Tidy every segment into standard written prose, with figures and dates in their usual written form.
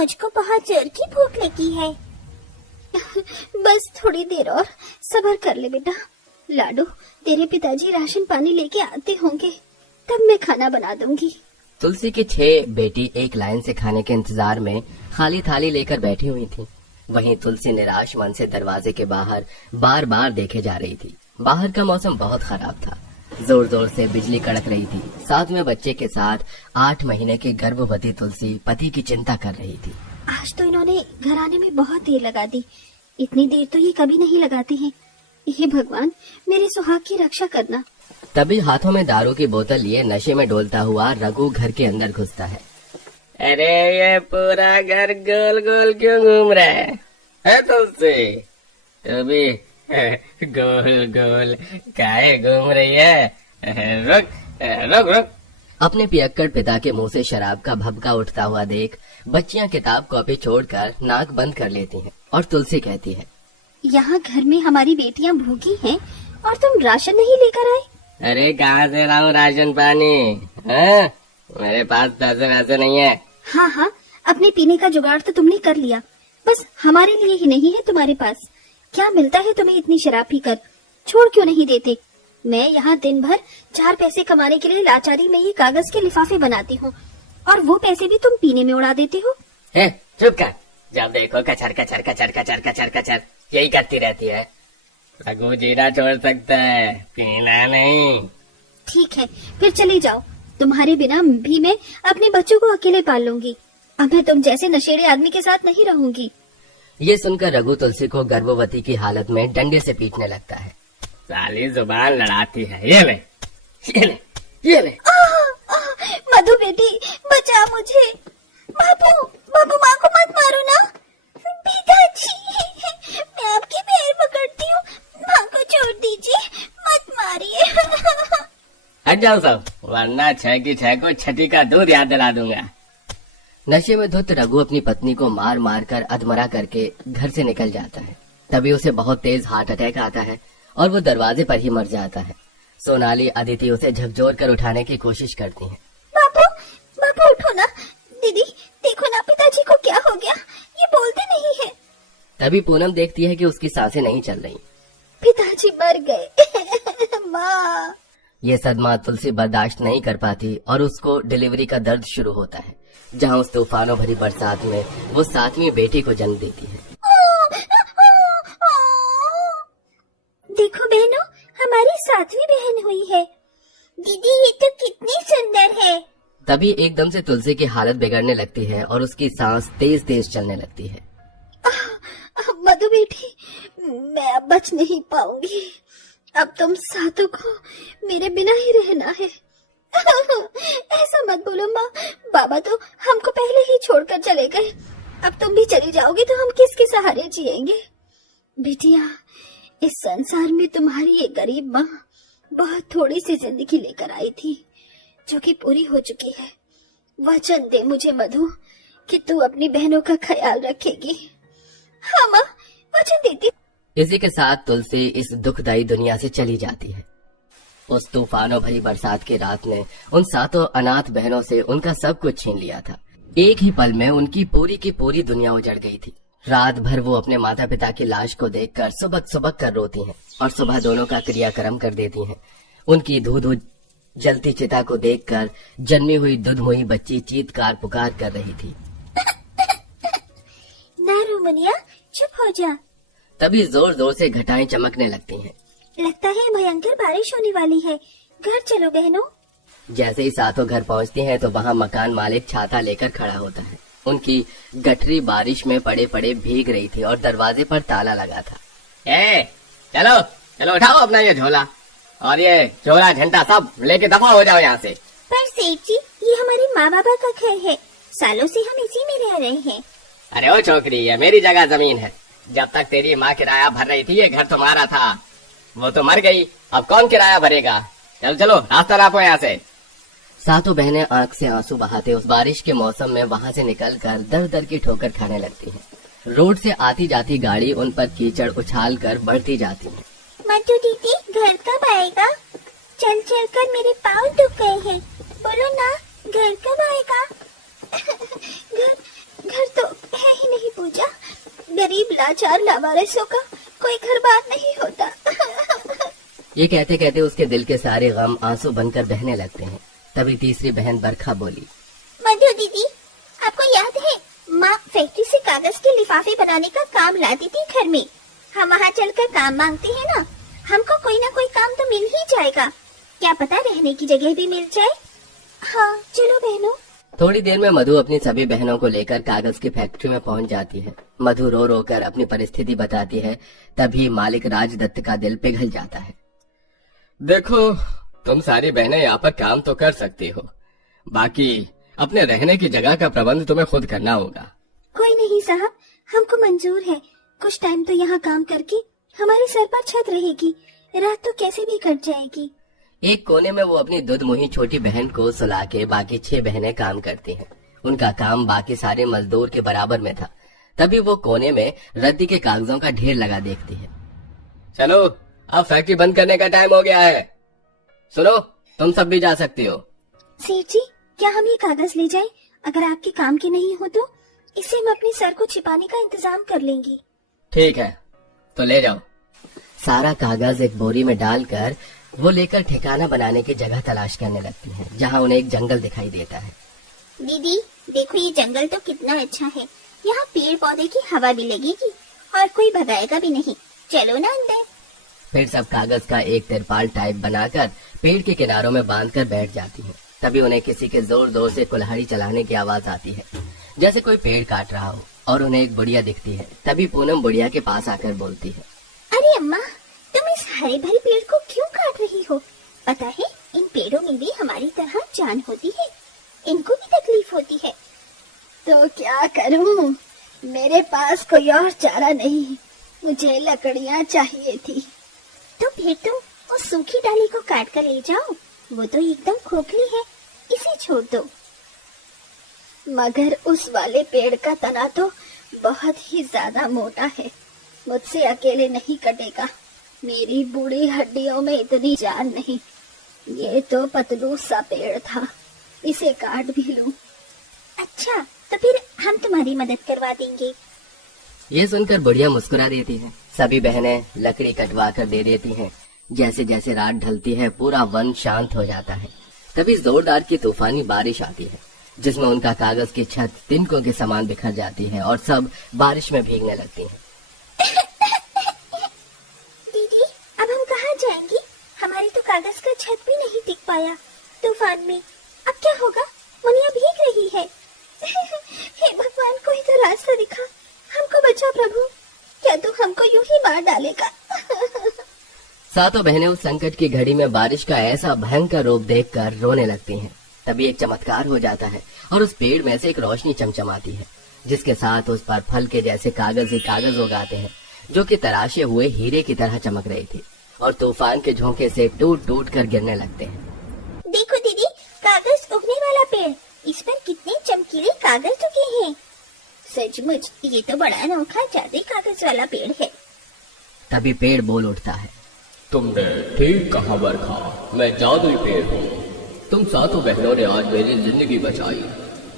मुझको बहुत जोर की भूख लगी है। बस थोड़ी देर और सब्र कर ले बेटा। लाडो, तेरे पिताजी राशन पानी लेके आते होंगे, तब मैं खाना बना दूंगी। तुलसी की 6 बेटी एक लाइन से खाने के इंतजार में खाली थाली लेकर बैठी हुई थी। वहीं तुलसी निराश मन से दरवाजे के बाहर बार बार देखे जा रही थी। बाहर का मौसम बहुत खराब था। जोर जोर से बिजली कड़क रही थी। साथ में बच्चे के साथ 8 महीने की गर्भवती तुलसी पति की चिंता कर रही थी। आज तो इन्होंने घर आने में बहुत देर लगा दी। इतनी देर तो ये कभी नहीं लगाते हैं। हे भगवान, मेरे सुहाग की रक्षा करना। तभी हाथों में दारू की बोतल लिए नशे में डोलता हुआ रघु घर के अंदर घुसता है। अरे ये पूरा घर गोल गोल क्यों घूम रहा है तुलसी? तू भी गोल गोल काहे घूम रही है? रुक रुक रुक। अपने पियक्कड़ पिता के मुंह से शराब का भभका उठता हुआ देख बच्चियां किताब कॉपी छोड़कर नाक बंद कर लेती हैं और तुलसी कहती है, यहाँ घर में हमारी बेटियाँ भूखी हैं और तुम राशन नहीं लेकर आए? अरे कहाँ से लाऊं राशन पानी? हाँ? मेरे पास पैसे वैसे नहीं है। हाँ हाँ, अपने पीने का जुगाड़ तो तुमने कर लिया, बस हमारे लिए ही नहीं है तुम्हारे पास। क्या मिलता है तुम्हें इतनी शराब पीकर? छोड़ क्यों नहीं देते? मैं यहाँ दिन भर 4 पैसे कमाने के लिए लाचारी में ये कागज के लिफाफे बनाती हूँ और वो पैसे भी तुम पीने में उड़ा देते हो। चुप कर। जब देखो कचर कचर कचर कचर कचर कचर यही करती रहती है। रघु जीना छोड़ सकता है, पीना नहीं। ठीक है, फिर चले जाओ। तुम्हारे बिना भी मैं अपने बच्चों को अकेले पाल लूंगी। अब मैं तुम जैसे नशेड़ी आदमी के साथ नहीं रहूंगी। ये सुनकर रघु तुलसी को गर्भवती की हालत में डंडे से पीटने लगता है। साली जुबान लड़ाती है। ये ले ये ले ये ले। मधु बेटी, बचा मुझे। बाबू बाबू, माँ को मत मारो ना। पिताजी, मैं आपके पैर पकड़ती हूँ, माँ को छोड़ दीजिए, मत मारिए। हट जाओ सब, वरना 6 की 6 को छठी का दूध याद दिला दूंगा। नशे में धुत रघु अपनी पत्नी को मार मार कर अधमरा करके घर से निकल जाता है। तभी उसे बहुत तेज हार्ट अटैक आता है और वो दरवाजे पर ही मर जाता है। सोनाली, अदिति उसे झकझोर कर उठाने की कोशिश करती हैं। बाबू बाबू, उठो ना। दीदी देखो ना, पिताजी को क्या हो गया, ये बोलते नहीं है। तभी पूनम देखती है कि उसकी सांसें नहीं चल रही। पिताजी मर गए। माँ। ये सदमा तुलसी बर्दाश्त नहीं कर पाती और उसको डिलीवरी का दर्द शुरू होता है, जहाँ उस तूफानों भरी बरसात में वो 7वीं बेटी को जन्म देती है। देखो बहनों, हमारी 7वीं बहन हुई है। दीदी ये तो कितनी सुंदर है। तभी एकदम से तुलसी की हालत बिगड़ने लगती है और उसकी सांस तेज तेज चलने लगती है। मधु बेटी, मैं अब बच नहीं पाऊंगी। अब तुम सातों को मेरे बिना ही रहना है। ऐसा मत बोलो माँ, बाबा तो हमको पहले ही छोड़कर चले गए। अब तुम भी चली जाओगी तो हम किसके सहारे जिएंगे? बिटिया, इस संसार में तुम्हारी ये गरीब माँ बहुत थोड़ी सी जिंदगी लेकर आई थी, जो कि पूरी हो चुकी है। वचन दे मुझे मधु कि तू अपनी बहनों का ख्याल रखेगी। हाँ माँ, वचन देती। इसी के साथ तुलसी इस दुखदायी दुनिया से चली जाती है। उस तूफानों भरी बरसात की रात ने उन 7 अनाथ बहनों से उनका सब कुछ छीन लिया था। एक ही पल में उनकी पूरी की पूरी दुनिया उजड़ गई थी। रात भर वो अपने माता पिता की लाश को देखकर सुबक सुबक कर रोती हैं और सुबह दोनों का क्रियाक्रम कर देती हैं। उनकी धू धू जलती चिता को देखकर जन्मी हुई दुधमुही बच्ची चीत्कार पुकार कर रही थी। ना रुमनिया, चुप हो जा। तभी जोर जोर से घटाएं चमकने लगती हैं। लगता है भयंकर बारिश होने वाली है। घर चलो बहनों। जैसे ही 7 घर पहुंचती हैं तो वहाँ मकान मालिक छाता लेकर खड़ा होता है। उनकी गठरी बारिश में पड़े पड़े भीग रही थी और दरवाजे पर ताला लगा था। चलो चलो, उठाओ अपना ये झोला और ये झोला झंडा सब लेके दफा हो जाओ यहाँ से। पर सेठ जी, ये हमारे माँ बाबा का घर है, सालों से हम इसी में रह रहे हैं। अरे ओ छोकरी, ये मेरी जगह जमीन है। जब तक तेरी माँ किराया भर रही थी ये घर तुम्हारा था। वो तो मर गई, अब कौन किराया भरेगा? चलो चलो, रास्ता नापो यहाँ से। 7 बहनें आंख से आंसू बहाते उस बारिश के मौसम में वहाँ से निकलकर दर दर की ठोकर खाने लगती हैं। रोड से आती जाती गाड़ी उन पर कीचड़ उछाल कर बढ़ती जाती है। मधु दीदी, घर कब आएगा? चल चल कर मेरे पाँव दुख गए हैं। बोलो ना, घर कब आएगा? घर घर तो है ही नहीं पूजा। गरीब लाचार लावारिसों का कोई घर बार नहीं होता। ये कहते कहते उसके दिल के सारे गम आंसू बनकर बहने लगते हैं। तभी तीसरी बहन बरखा बोली, मधु दीदी, आपको याद है माँ फैक्ट्री से कागज के लिफाफे बनाने का काम लाती थी घर में। हम वहाँ चलकर काम मांगते हैं ना, हमको कोई ना कोई काम तो मिल ही जाएगा। क्या पता रहने की जगह भी मिल जाए। हाँ चलो बहनों। थोड़ी देर में मधु अपनी सभी बहनों को लेकर कागज की फैक्ट्री में पहुंच जाती है। मधु रो रो कर अपनी परिस्थिति बताती है। तभी मालिक राजदत्त का दिल पिघल जाता है। देखो, तुम सारी बहनें यहाँ पर काम तो कर सकती हो, बाकी अपने रहने की जगह का प्रबंध तुम्हें खुद करना होगा। कोई नहीं साहब, हमको मंजूर है। कुछ टाइम तो यहाँ काम करके हमारे सर पर छत रहेगी, रात तो कैसे भी कट जाएगी। एक कोने में वो अपनी दुधमुही छोटी बहन को सुला के बाकी 6 बहनें काम करती हैं। उनका काम बाकी सारे मजदूर के बराबर में था। तभी वो कोने में रद्दी के कागजों का ढेर लगा देखती है। चलो, अब फैक्ट्री बंद करने का टाइम हो गया है। सुनो, तुम सब भी जा सकती हो। सेठ जी, क्या हम ये कागज ले जाएं? अगर आपके काम के नहीं हो तो इससे हम अपने सर को छिपाने का इंतजाम कर लेंगे। ठीक है, तो ले जाओ। सारा कागज एक बोरी में डालकर वो लेकर ठिकाना बनाने की जगह तलाश करने लगती हैं, जहाँ उन्हें एक जंगल दिखाई देता है। दीदी देखो, ये जंगल तो कितना अच्छा है। यहाँ पेड़ पौधे की हवा भी लगेगी और कोई भगाएगा भी नहीं। चलो ना अंदर। फिर सब कागज का एक तिरपाल टाइप बनाकर पेड़ के किनारों में बांधकर बैठ जाती हैं। तभी उन्हें किसी के जोर जोर से कुल्हाड़ी चलाने की आवाज आती है, जैसे कोई पेड़ काट रहा हो। और उन्हें एक बुढ़िया दिखती है। तभी पूनम बुढ़िया के पास आकर बोलती है, अरे अम्मा, तुम इस हरे भरे पेड़ को क्यों काट रही हो? पता है, इन पेड़ों में भी हमारी तरह जान होती है, इनको भी तकलीफ होती है। तो क्या करूं? मेरे पास कोई और चारा नहीं, मुझे लकड़ियां चाहिए थी। तो फिर तुम उस सूखी डाली को काट कर ले जाओ, वो तो एकदम खोखली है, इसे छोड़ दो। मगर उस वाले पेड़ का तना तो बहुत ही ज्यादा मोटा है, मुझसे अकेले नहीं कटेगा। मेरी बूढ़ी हड्डियों में इतनी जान नहीं। ये तो पतलू सा पेड़ था, इसे काट भी लूं। अच्छा, तो फिर हम तुम्हारी मदद करवा देंगे। ये सुनकर बुढ़िया मुस्कुरा देती है। सभी बहनें लकड़ी कटवा कर दे देती हैं। जैसे जैसे रात ढलती है, पूरा वन शांत हो जाता है। तभी जोरदार की तूफानी बारिश आती है, जिसमें उनका कागज की छत तिनकों के समान बिखर जाती है और सब बारिश में भीगने लगती हैं। दीदी, अब हम कहाँ जाएंगी? हमारी तो कागज का छत भी नहीं टिक पाया तूफान में। अब क्या होगा? मुनिया भीग रही है। हे भगवान, कोई तो रास्ता दिखा, हमको बचा प्रभु। क्या तू हमको यूं ही मार डालेगा? सातों बहनें उस संकट की घड़ी में बारिश का ऐसा भयंकर रूप देखकर रोने लगती हैं। तभी एक चमत्कार हो जाता है और उस पेड़ में से एक रोशनी चमचमाती है, जिसके साथ उस पर फल के जैसे कागज ही कागज उगाते हैं, जो कि तराशे हुए हीरे की तरह चमक रही थी और तूफान के झोंके से टूट टूट कर गिरने लगते हैं। देखो दीदी, कागज उगने वाला पेड़, इस पर कितने चमकीले कागज उगे हैं। सचमुच ये तो बड़ा अनोखा जादुई कागज वाला पेड़ है। तभी पेड़ बोल उठता है, तुमने ठीक कहा बरखा, मैं जादुई पेड़ हूँ। तुम सातों बहनों ने आज मेरी जिंदगी बचाई।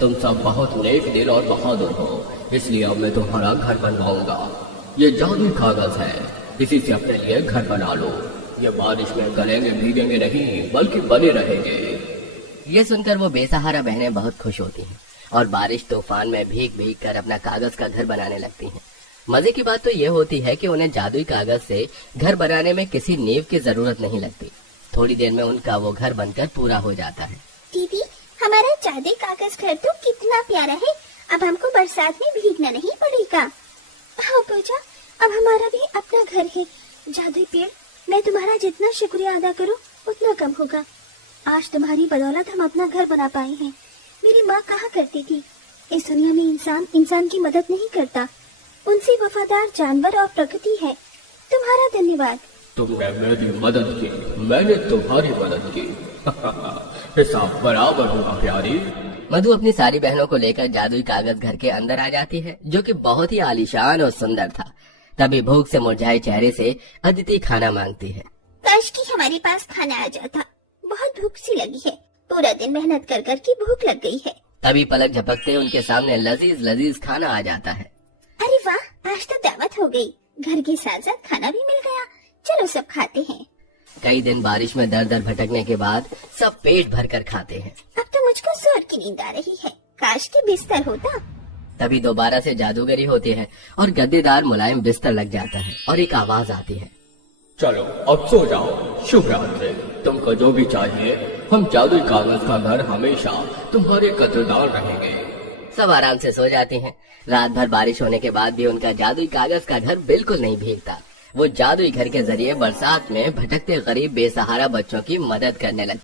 तुम सब बहुत नेक दिल और बहादुर हो, इसलिए अब मैं तुम्हारा घर बनवाऊंगा। ये जादुई कागज है, इसी से अपने लिए घर बना लो। ये बारिश में गलेंगे भीगेंगे नहीं, बल्कि बने रहेंगे। ये सुनकर वो बेसहारा बहनें बहुत खुश होती हैं और बारिश तूफान में भीग भीग कर अपना कागज का घर बनाने लगती हैं। मजे की बात तो ये होती है कि उन्हें जादुई कागज से घर बनाने में किसी नींव की जरूरत नहीं लगती। थोड़ी देर में उनका वो घर बनकर पूरा हो जाता है। दीदी, हमारा जादुई कागज घर तो कितना प्यारा है। अब हमको बरसात में भीगना नहीं पड़ेगा। हाँ पूजा, अब हमारा भी अपना घर है। जादुई पेड़, मैं तुम्हारा जितना शुक्रिया अदा करूँ उतना कम होगा। आज तुम्हारी बदौलत हम अपना घर बना पाए हैं। मेरी माँ कहा करती थी, इस दुनिया में इंसान की मदद नहीं करता, उनसे वफादार जानवर और प्रकृति है। तुम्हारा धन्यवाद। तुमने मेरी मदद की, मैंने तुम्हारी मदद की। हिसाब बराबर होगा प्यारी। मधु अपनी सारी बहनों को लेकर जादुई कागज घर के अंदर आ जाती है, जो कि बहुत ही आलीशान और सुंदर था। तभी भूख से मुरझाए चेहरे से अदिति खाना मांगती है। काश कि हमारे पास खाना आ जाता, बहुत भूख सी लगी है। पूरा दिन मेहनत कर कर की भूख लग गई है। तभी पलक झपकते उनके सामने लजीज लजीज खाना आ जाता है। अरे वाह, आज तो दावत हो गई। घर के साथ साथ खाना भी मिल गया। चलो सब खाते हैं। कई दिन बारिश में दर दर भटकने के बाद सब पेट भर कर खाते हैं। अब तो मुझको जोर की नींद आ रही है। काश के बिस्तर होता। तभी दोबारा से जादूगरी होती है और गद्देदार मुलायम बिस्तर लग जाता है और एक आवाज आती है, चलो अब सो जाओ, शुभ रात्रि। तुमको जो भी चाहिए, हम जादुई कागज का घर हमेशा तुम्हारे कदरदान रहेंगे। सब आराम से सो जाते हैं। रात भर बारिश होने के बाद भी उनका जादुई कागज का घर बिल्कुल नहीं भीगता। वो जादुई घर के जरिए बरसात में भटकते गरीब बेसहारा बच्चों की मदद करने लगते।